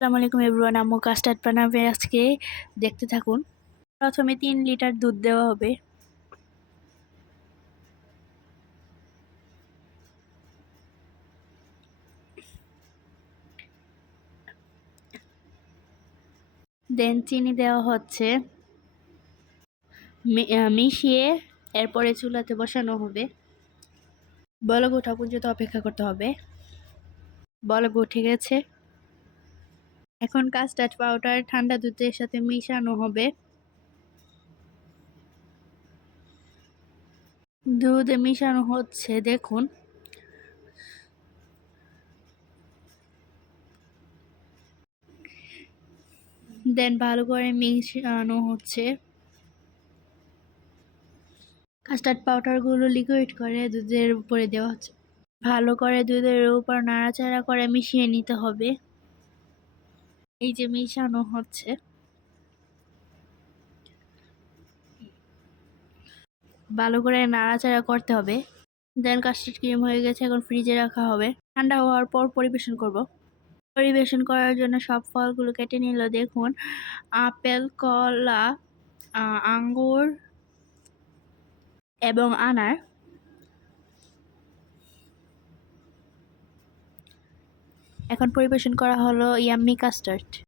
আসসালামু আলাইকুম এভরিওয়ান, আম্মু কাস্টার্ড বানাবে আজকে। দেখতে থাকুন। প্রথমে 3 লিটার দুধ দেওয়া হবে। দেন চিনি দেওয়া হচ্ছে, মিশিয়ে এরপরে চুলাতে বসানো হবে। বলক ওঠা পর্যন্ত অপেক্ষা করতে হবে। বলক উঠে গেছে। এখন কাস্টার্ড পাউডার ঠান্ডা দুধের সাথে মিশানো হবে। দুধ মিশানো হচ্ছে, দেখুন। দেন ভালো করে মিশানো হচ্ছে। কাস্টার্ড পাউডারগুলো লিকুইড করে দুধের উপরে দেওয়া হচ্ছে। ভালো করে দুধের উপর নাড়াচাড়া করে মিশিয়ে নিতে হবে। এই যে মিশানো হচ্ছে, ভালো করে নাড়াচাড়া করতে হবে। দেন কাস্টার্ড ক্রিম হয়ে গেছে, এখন ফ্রিজে রাখা হবে। ঠান্ডা হওয়ার পর পরিবেশন করব। পরিবেশন করার জন্য সব ফলগুলো কেটে নিল, দেখুন। আপেল, কলা, আঙ্গুর এবং আনার। এখন পরিবেশন করা হলো ইয়াম্মি কাস্টার্ড।